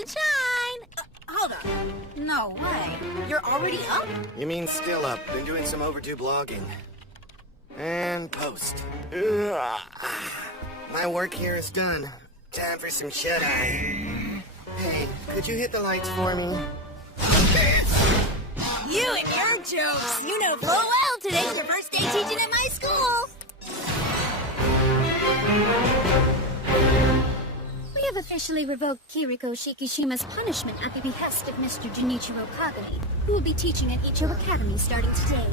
and shine. Hold up. No way. You're already up? You mean still up. Been doing some overdue blogging. And post. My work here is done. Time for some shut-eye. Hey, could you hit the lights for me? You and your jokes. You know full well today's your first day teaching at my school. We have officially revoked Kiriko Shikishima's punishment at the behest of Mr. Junichiro Kagami, who will be teaching at Icho Academy starting today.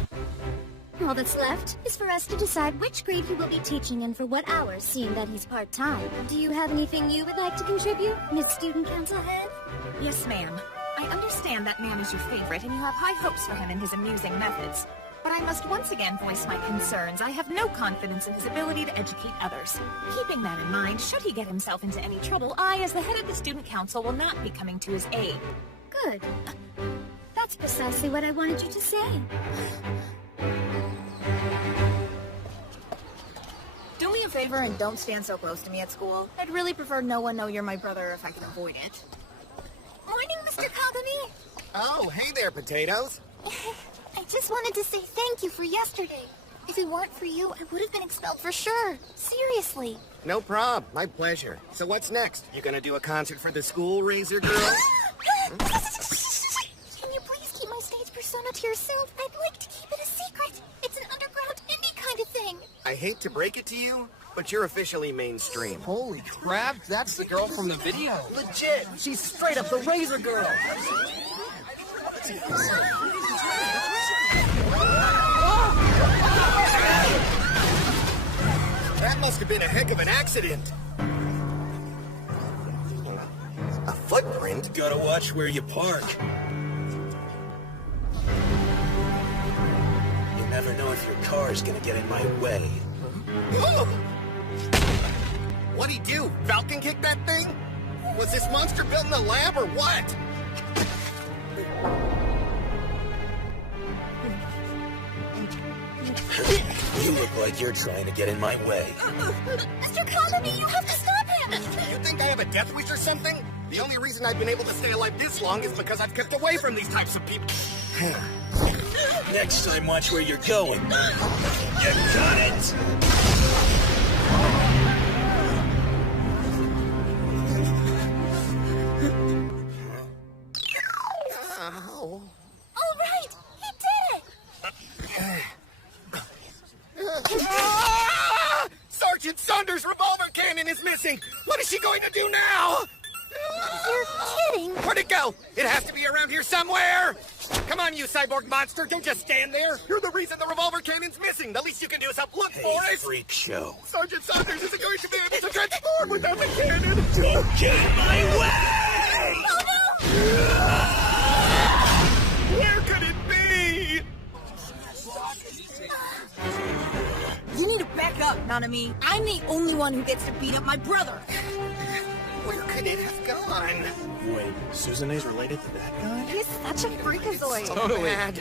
All that's left is for us to decide which grade he will be teaching and for what hours, seeing that he's part-time. Do you have anything you would like to contribute, Miss Student Council Head? Yes, ma'am. I understand that man is your favorite and you have high hopes for him and his amusing methods. But I must once again voice my concerns. I have no confidence in his ability to educate others. Keeping that in mind, should he get himself into any trouble, I, as the head of the student council, will not be coming to his aid. Good. That's precisely what I wanted you to say. Do me a favor and don't stand so close to me at school. I'd really prefer no one know you're my brother if I can avoid it. Morning, Mr. Kagami. Oh, hey there, potatoes. I just wanted to say thank you for yesterday. If it weren't for you, I would have been expelled for sure. Seriously. No prob. My pleasure. So what's next? You gonna do a concert for the school, Razor Girl? Can you please keep my stage persona to yourself? I'd like to keep it a secret. It's an underground indie kind of thing. I hate to break it to you, but you're officially mainstream. Holy crap, that's the girl from the video. Legit! She's straight up the Razor Girl! That must have been a heck of an accident. A footprint? Gotta watch where you park. You never know if your car's gonna get in my way. What'd he do? Falcon kick that thing? Was this monster built in the lab or what? You look like you're trying to get in my way. Mr. Kagami, you have to stop him! You think I have a death wish or something? The only reason I've been able to stay alive this long is because I've kept away from these types of people. Next time, watch where you're going. You got it! Oh. All right, he did it! Sergeant Saunders' revolver cannon is missing! What is she going to do now? You're kidding! Where'd it go? It has to be around here somewhere! Come on, you cyborg monster, don't just stand there! You're the reason the revolver cannon's missing! The least you can do is help look for it! Freak show. Sergeant Saunders isn't going to be able to transform without the cannon! Don't get in my way! Oh no! Where could it be? You need to back up, Nanami. I'm the only one who gets to beat up my brother. Where could it have gone? Wait, Suzune's related to that guy? He's such a freakazoid. Totally. Bad.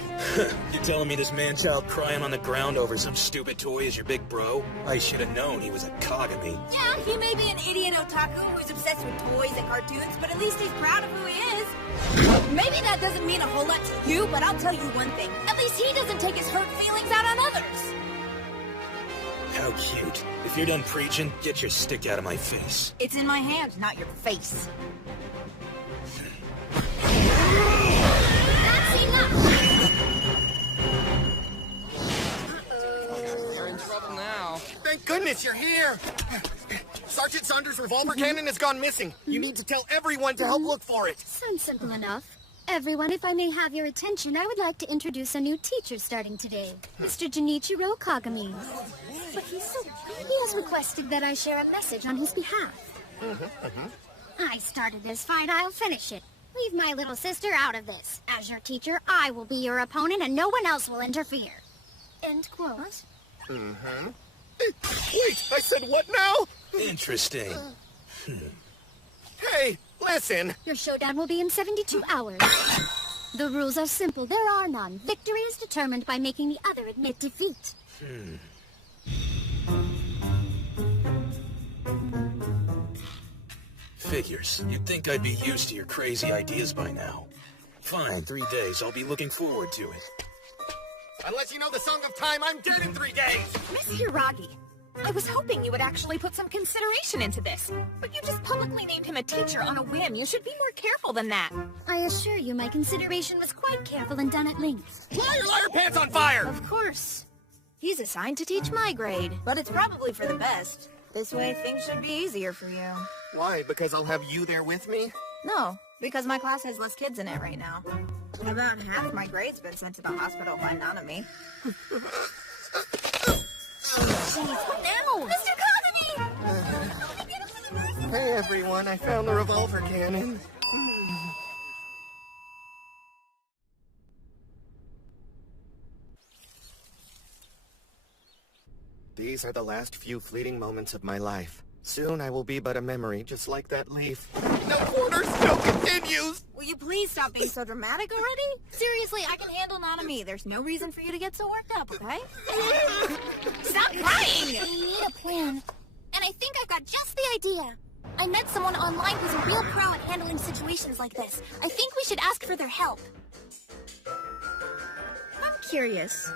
You telling me this man-child crying on the ground over some stupid toy is your big bro? I should have known he was a Kagami. Yeah, he may be an idiot otaku who's obsessed with toys and cartoons, but at least he's proud of who he is. Maybe that doesn't mean a whole lot to you, but I'll tell you one thing. At least he doesn't take his hurt feelings out on others. How cute. If you're done preaching, get your stick out of my face. It's in my hand, not your face. That's enough! You're in trouble now. Thank goodness you're here! Sergeant Saunders' revolver cannon has gone missing. You need to tell everyone to help look for it. Sounds simple enough. Everyone, if I may have your attention, I would like to introduce a new teacher starting today, Mr. Junichiro Kagami. But he's so good. He has requested that I share a message on his behalf. I started this fight, I'll finish it. Leave my little sister out of this. As your teacher, I will be your opponent and no one else will interfere. End quote. Wait, I said what now? Interesting. Hey, listen. Your showdown will be in 72 hours. The rules are simple. There are none. Victory is determined by making the other admit defeat. Figures. You'd think I'd be used to your crazy ideas by now. Fine, 3 days. I'll be looking forward to it. Unless you know the Song of Time, I'm dead in 3 days! Miss Hiragi, I was hoping you would actually put some consideration into this, but you just publicly named him a teacher on a whim. You should be more careful than that. I assure you my consideration was quite careful and done at length. Liar, pants on fire! Of course. He's assigned to teach my grade, but it's probably for the best. This way, things should be easier for you. Why? Because I'll have you there with me? No, because my class has less kids in it right now. About half my grade's been sent to the hospital by Nanami. What now? Mr. Kagami! Hey everyone, I found the revolver cannon. These are the last few fleeting moments of my life. Soon I will be but a memory, just like that leaf. No quarters, no continues! Will you please stop being so dramatic already? Seriously, I can handle Nanami. There's no reason for you to get so worked up, okay? Stop crying! We need a plan. And I think I've got just the idea. I met someone online who's a real pro at handling situations like this. I think we should ask for their help. I'm curious.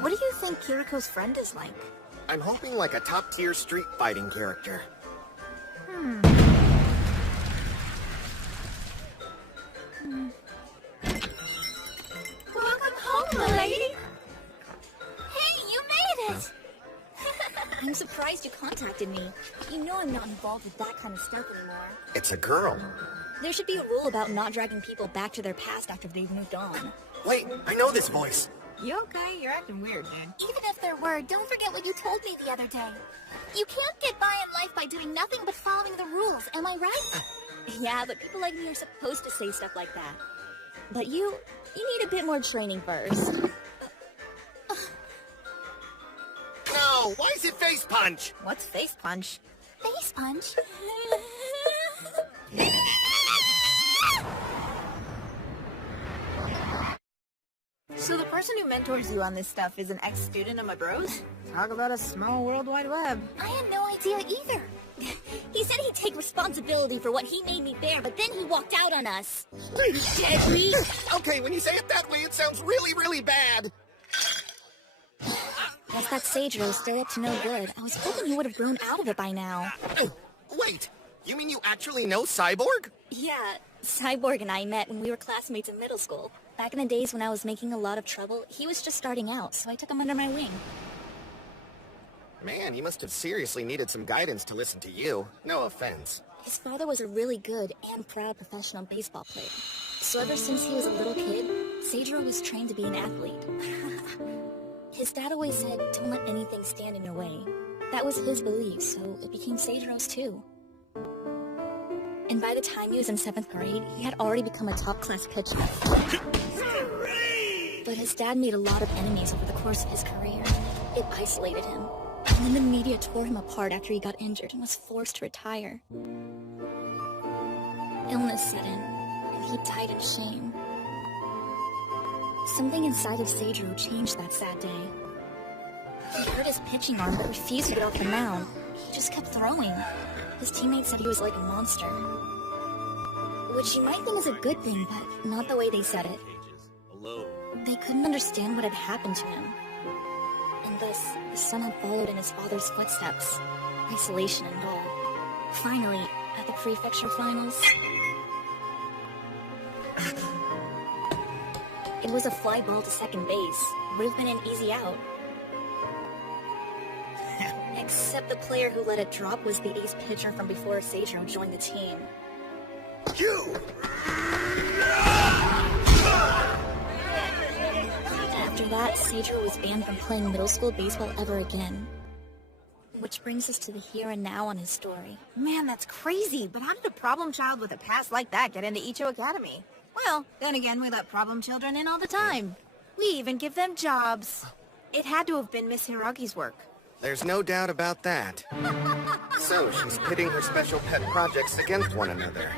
What do you think Kiriko's friend is like? I'm hoping like a top-tier street fighting character. Welcome home, my lady! Hey, you made it! I'm surprised you contacted me. You know I'm not involved with that kind of stuff anymore. It's a girl. There should be a rule about not dragging people back to their past after they've moved on. Wait, I know this voice. You okay? You're acting weird, dude. Even if there were, don't forget what you told me the other day. You can't get by in life by doing nothing but following the rules, am I right? Yeah, but people like me are supposed to say stuff like that. But you need a bit more training first. No, why is it face punch? What's face punch? Face punch? So the person who mentors you on this stuff is an ex-student of my bros? Talk about a small world wide web. I had no idea either. He said he'd take responsibility for what he made me bear, but then he walked out on us. Deadbeat! Okay, when you say it that way, it sounds really, really bad. Guess that Seijiro still up to no good. I was hoping he would have grown out of it by now. Wait, you mean you actually know Cyborg? Yeah, Cyborg and I met when we were classmates in middle school. Back in the days when I was making a lot of trouble, he was just starting out, so I took him under my wing. Man, you must have seriously needed some guidance to listen to you. No offense. His father was a really good and proud professional baseball player. So ever since he was a little kid, Seijiro was trained to be an athlete. His dad always said, don't let anything stand in your way. That was his belief, so it became Seijiro's too. And by the time he was in 7th grade, he had already become a top-class pitcher. But his dad made a lot of enemies over the course of his career. It isolated him. And then the media tore him apart after he got injured and was forced to retire. Illness set in, and he died in shame. Something inside of Seijiro changed that sad day. He hurt his pitching arm but refused to get off the mound. He just kept throwing. His teammates said he was like a monster. Which you might think is a good thing, but not the way they said it. They couldn't understand what had happened to him. And thus, his son had followed in his father's footsteps. Isolation and all. Finally, at the prefecture finals... It was a fly ball to second base. Would have been an easy out. Except the player who let it drop was the ace pitcher from before Seijiro joined the team. You! After that, Seijiro was banned from playing middle school baseball ever again. Which brings us to the here and now on his story. Man, that's crazy, but how did a problem child with a past like that get into Icho Academy? Well, then again, we let problem children in all the time. We even give them jobs. It had to have been Miss Hiragi's work. There's no doubt about that. So, she's pitting her special pet projects against one another.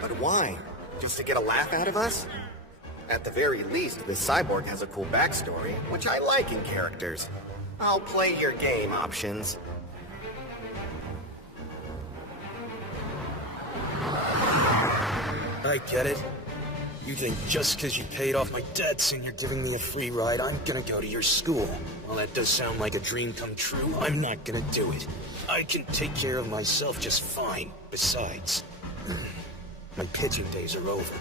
But why? Just to get a laugh out of us? At the very least, this cyborg has a cool backstory, which I like in characters. I'll play your game, Options. I get it. You think just because you paid off my debts and you're giving me a free ride, I'm gonna go to your school. While that does sound like a dream come true, I'm not gonna do it. I can take care of myself just fine. Besides, my pitching days are over.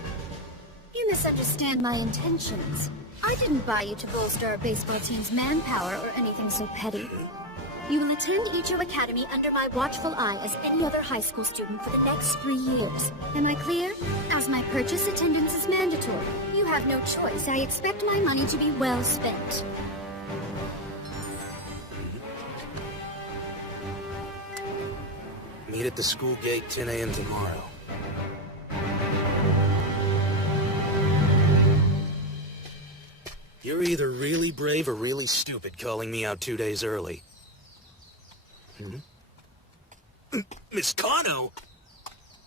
You misunderstand my intentions. I didn't buy you to bolster our baseball team's manpower or anything so petty. You will attend Icho Academy under my watchful eye as any other high school student for the next 3 years. Am I clear? As my purchase attendance is mandatory. You have no choice. I expect my money to be well spent. Meet at the school gate 10 a.m. tomorrow. You're either really brave or really stupid calling me out 2 days early. Miss Kano?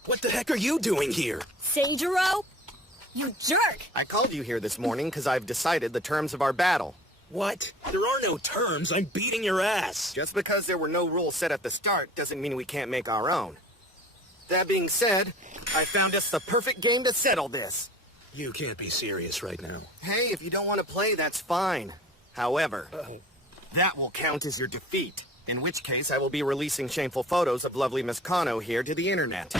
What the heck are you doing here? Seijiro? You jerk! I called you here this morning because I've decided the terms of our battle. What? There are no terms. I'm beating your ass. Just because there were no rules set at the start doesn't mean we can't make our own. That being said, I found us the perfect game to settle this. You can't be serious right now. Hey, if you don't want to play, that's fine. However, that will count as your defeat. In which case, I will be releasing shameful photos of lovely Miss Kano here to the internet.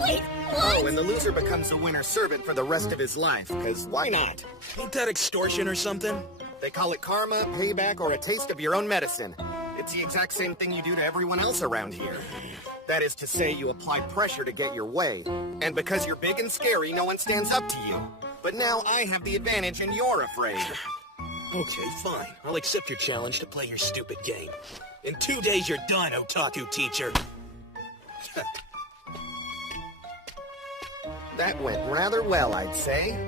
Wait, Oh, and the loser becomes the winner's servant for the rest of his life, because why not? Ain't that extortion or something? They call it karma, payback, or a taste of your own medicine. It's the exact same thing you do to everyone else around here. That is to say, you apply pressure to get your way. And because you're big and scary, no one stands up to you. But now I have the advantage and you're afraid. Okay, fine. I'll accept your challenge to play your stupid game. In 2 days, you're done, Otaku teacher. That went rather well, I'd say.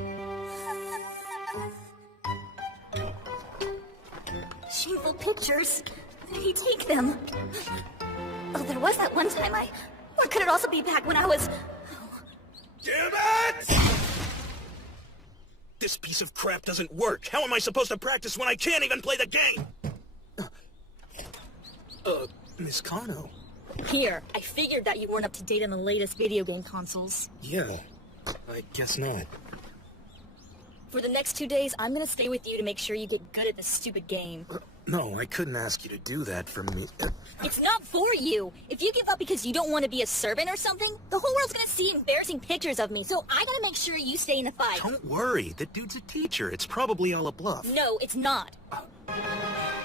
shameful pictures. Did he take them? Oh, there was that one time Or could it also be back when I was... Damn it! This piece of crap doesn't work. How am I supposed to practice when I can't even play the game? Miss Kano. Here, I figured that you weren't up to date on the latest video game consoles. Yeah, I guess not. For the next 2 days, I'm gonna stay with you to make sure you get good at this stupid game. No, I couldn't ask you to do that for me. It's not for you! If you give up because you don't want to be a servant or something, the whole world's gonna see embarrassing pictures of me, so I gotta make sure you stay in the fight. Don't worry, the dude's a teacher. It's probably all a bluff. No, it's not.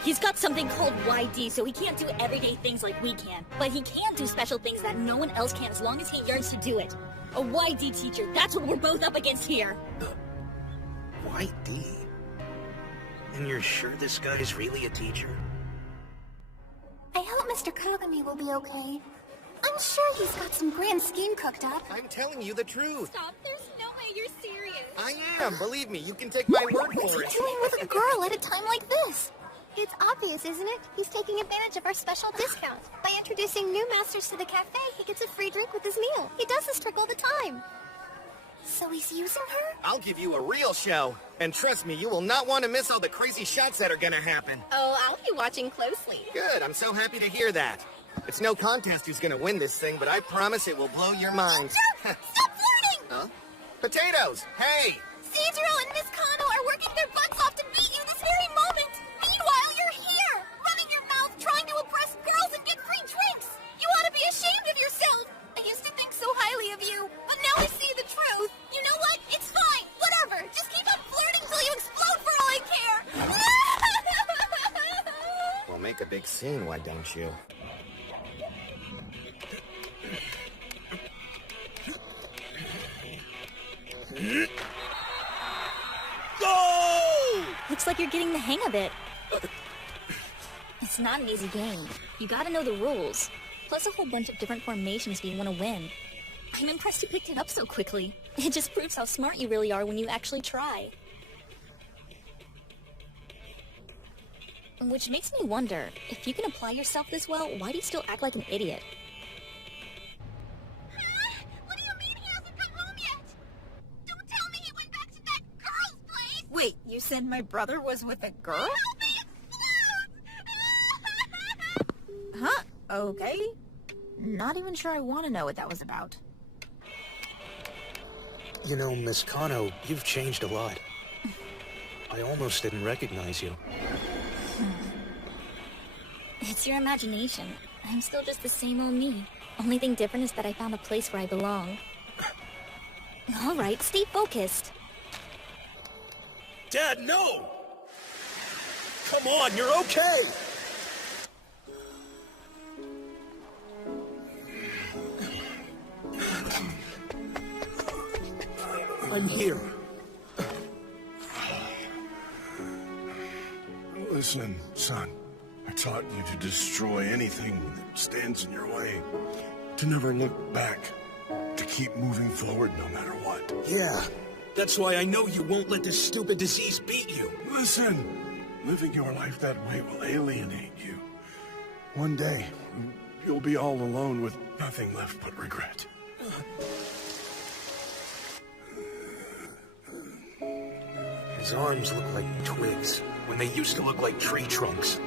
He's got something called YD, so he can't do everyday things like we can. But he can do special things that no one else can as long as he yearns to do it. A YD teacher, that's what we're both up against here. YD? And you're sure this guy's really a teacher? I hope Mr. Kagami will be okay. I'm sure he's got some grand scheme cooked up. I'm telling you the truth. Stop, there's no way you're serious. I am, believe me, you can take my word What's for he it. doing with a girl at a time like this? It's obvious, isn't it? He's taking advantage of our special discount. By introducing new masters to the cafe, he gets a free drink with his meal. He does this trick all the time. So he's using her? I'll give you a real show. And trust me, you will not want to miss all the crazy shots that are gonna happen. Oh, I'll be watching closely. Good, I'm so happy to hear that. It's no contest who's gonna win this thing, but I promise it will blow your minds. Stop flirting! Huh? Potatoes! Hey! Seijiro and Miss Kano are working their butts off to beat you this very moment! Meanwhile, you're here! Running your mouth, trying to impress girls and get free drinks! You ought to be ashamed of yourself! I used to think so highly of you, but now I see the truth. You know what? It's fine. Whatever. Just keep on flirting till you explode for all I care. Well, make a big scene, why don't you? Go! Looks like you're getting the hang of it. It's not an easy game. You gotta know the rules. Plus a whole bunch of different formations if you want to win. I'm impressed you picked it up so quickly. It just proves how smart you really are when you actually try. Which makes me wonder, if you can apply yourself this well, why do you still act like an idiot? What do you mean he hasn't come home yet? Don't tell me he went back to that girl's place. Wait, you said my brother was with a girl? Help me explode! Huh? Okay. Not even sure I want to know what that was about. You know, Miss Kano, you've changed a lot. I almost didn't recognize you. It's your imagination. I'm still just the same old me. Only thing different is that I found a place where I belong. Alright, stay focused. Dad, no! Come on, you're okay! I'm here. Listen, son. I taught you to destroy anything that stands in your way. To never look back. To keep moving forward no matter what. Yeah, that's why I know you won't let this stupid disease beat you. Listen, living your life that way will alienate you. One day, you'll be all alone with nothing left but regret. His arms look like twigs, when they used to look like tree trunks.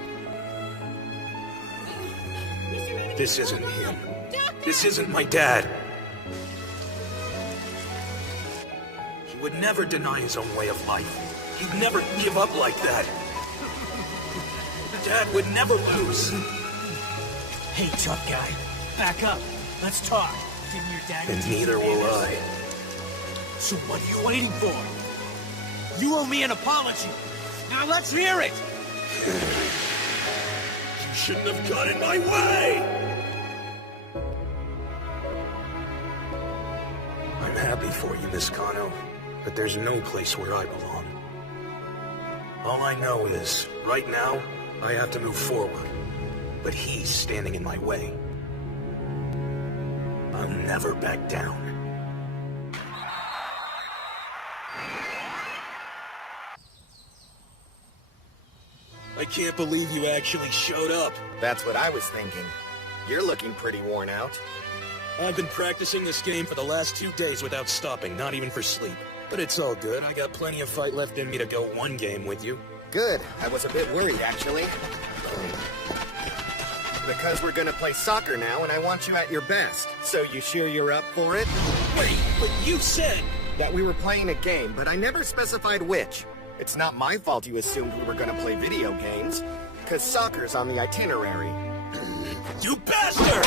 This isn't him. This isn't my dad. He would never deny his own way of life. He'd never give up like that. Dad would never lose. Hey, tough guy. Back up. Let's talk. Give me your dagger. And neither will I. So what are you waiting for? You owe me an apology. Now let's hear it! You shouldn't have got in my way! I'm happy for you, Miss Kano, but there's no place where I belong. All I know is, right now, I have to move forward, but he's standing in my way. I'll never back down. I can't believe you actually showed up. That's what I was thinking. You're looking pretty worn out. I've been practicing this game for the last 2 days without stopping, not even for sleep. But it's all good. I got plenty of fight left in me to go one game with you. Good. I was a bit worried, actually. Because we're gonna play soccer now, and I want you at your best. So you sure you're up for it? Wait, but you said... that we were playing a game, but I never specified which. It's not my fault you assumed we were gonna play video games. Because soccer's on the itinerary. You bastard!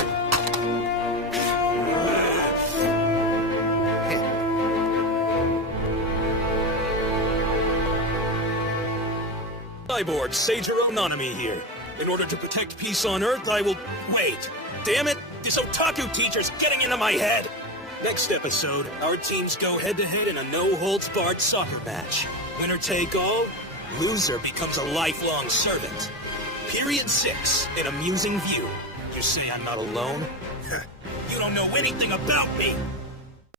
Cyborg, Sager Onanami here. In order to protect peace on Earth, I will... Wait! Damn it! This Otaku teacher's getting into my head! Next episode, our teams go head-to-head in a no-holds-barred soccer match. Winner take all, loser becomes a lifelong servant. Period 6, an amusing view. You say I'm not alone? You don't know anything about me!